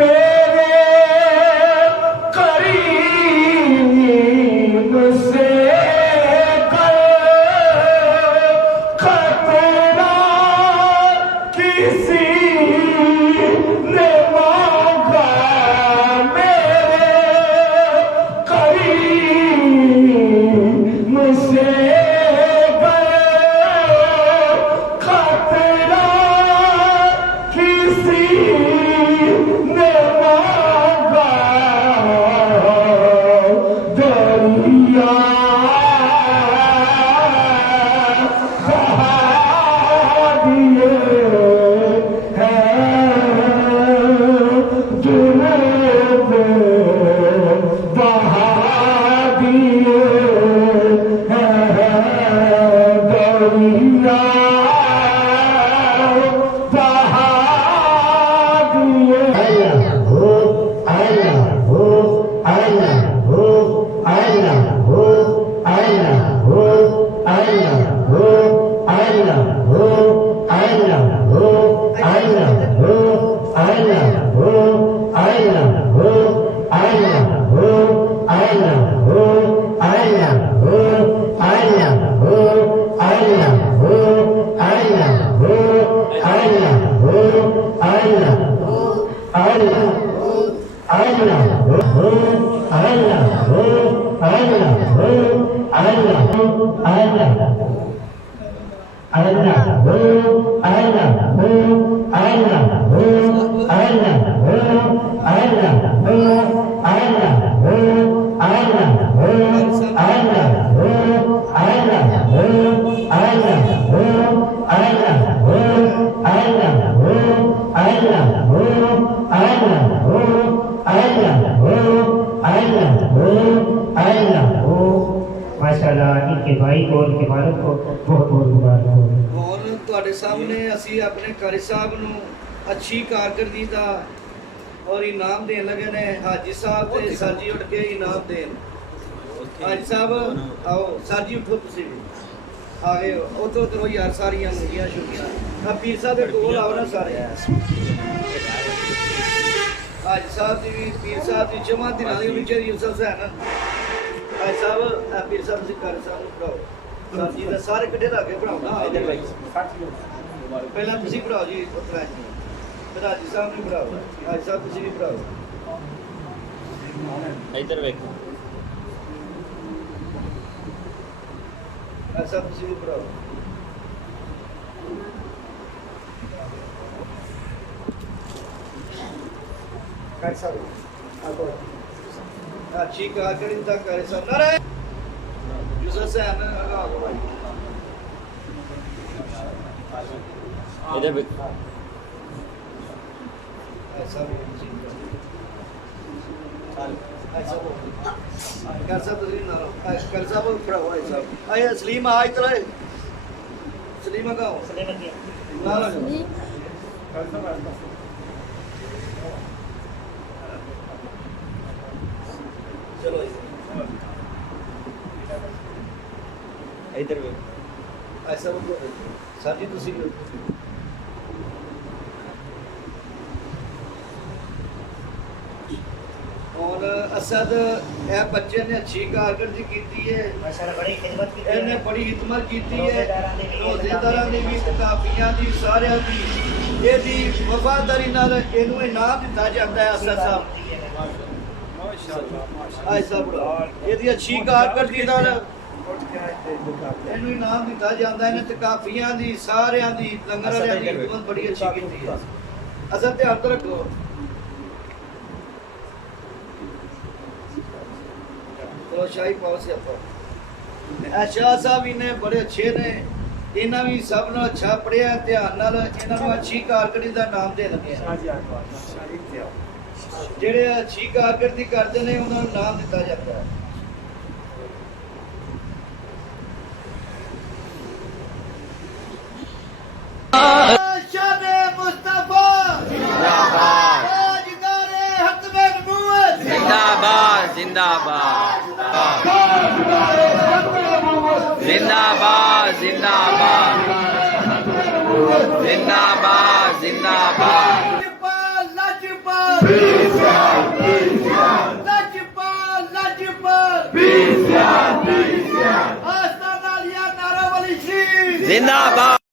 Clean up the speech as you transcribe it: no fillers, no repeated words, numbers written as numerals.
मेरे करीब से खतरा किसी ने मांगा, मेरे करीब से खतरा किसी ने मांगा, दरिया बहा दिए हैं, जुनूब बहा दिए हैं, दरिया माशाअल्लाह, इनके भाई को इनके मालिक को बहुत बहुत मुबारक हो। ਹੁਣ ਤੁਹਾਡੇ ਸਾਹਮਣੇ ਅਸੀਂ ਆਪਣੇ ਕਾਰੀ ਸਾਹਿਬ ਨੂੰ ਅੱਛੀ ਕਾਰਗਰਦਗੀ ਦਾ ਔਰ ਇਨਾਮ ਦੇਣ ਲੱਗੇ ਨੇ। ਹਾਜੀ ਸਾਹਿਬ ਤੇ ਸਰ ਜੀ ਉੱਠ ਕੇ ਇਨਾਮ ਦੇਣ। ਹਾਜੀ ਸਾਹਿਬ ਆਓ, ਸਰ ਜੀ ਉੱਠੋ, ਤੁਸੀਂ ਵੀ ਆ ਗਏ ਹੋ। ਉੱਥੋਂ ਤਰੋ ਯਾਰ ਸਾਰੀਆਂ ਮੁੰਡੀਆਂ ਛੁੱਟੀਆਂ ਆ ਪੀਰ ਸਾਹਿਬ ਦੇ ਕੋਲ ਆਓ ਨਾ ਸਾਰੇ। ਹਾਜੀ ਸਾਹਿਬ ਦੀ ਵੀ ਪੀਰ ਸਾਹਿਬ ਦੀ ਜਮਾ ਦਿਨਾਂ ਦੀ ਵਿੱਚ ਯੂਸਫ ਸੈਨ ਹਾਜੀ ਸਾਹਿਬ ਪੀਰ ਸਾਹਿਬ ਜੀ ਕਾਰੀ ਸਾਹਿਬ ਨੂੰ ਪੜਾਓ। ਸਰ ਜੀ ਦਾ ਸਾਰੇ ਇਕੱਠੇ ਰੱਖ ਕੇ ਪੜਾਉਣਾ। ਪਹਿਲਾਂ ਤੁਸੀਂ ਪੜਾਓ ਜੀ, ਉਤਰਾ ਜੀ ਫਿਰ ਹਾਜੀ ਸਾਹਿਬ ਨੂੰ ਪੜਾਓ। ਹਾਜੀ ਸਾਹਿਬ ਤੁਸੀਂ ਵੀ ਪੜਾਓ। ਇੱਧਰ ਵੇਖੋ, ਹਾਜੀ ਸਾਹਿਬ ਤੁਸੀਂ ਵੀ ਪੜਾਓ। ਕਾਰੀ ਸਾਹਿਬ ਆਗੋ ਅੱਛੀ ਕਾਰਗਰਦਗੀ ਦਾ ਕਾਰੀ ਸਾਹਿਬ ਨਾਰੇ ਯੂਸਫ ਸੈਨ ਆਗੋ ਭਾਈ। ਇੱਧਰ ਵੇਖੋ, ऐसा भी ऐसा कर सब कर सब खड़ा हुआ है सब। आए सलीम आ इधर आए, सलीम का हो ना ना चलो ਇੱਧਰ ਵੇਖੋ। ऐसा सर जी तुसी और असद ए बच्चे ने अच्छी कारकर्दगी की है, बड़ी खिदमत की इन्हें बड़ी हिदमत की है। रोजेदारां दी भी काफियां दी सारियां दी एदी वफादारी नाल इहनूं इनाम दिता जाता है। असद साहब माशाअल्लाह ऐसा बड़ा एदी अच्छी कारकर्दगी नाल इहनूं इनाम दिता जाता है। इन्हें काफियां दी सारियां दी लंगर वालियां दी हिदमत बड़ी अच्छी की है। असद ध्यान रखो। तो शाही पाओ से शाह साहब इन्हें बड़े अच्छे ने, इन्हें भी सब ने अच्छा पढ़िया ध्यान नाल इन्होंने अच्छी कारकर्दगी का नाम दे लगे। जेड़े अच्छी कारकर्दगी करते हैं उन्होंने नाम दिता जाता है। जिंदाबाद जिंदाबाद जिंदाबाद जिंदाबाद जिंदाबाद लजपत लजपत आस्था नालिया नारावाली श्री जिंदाबाद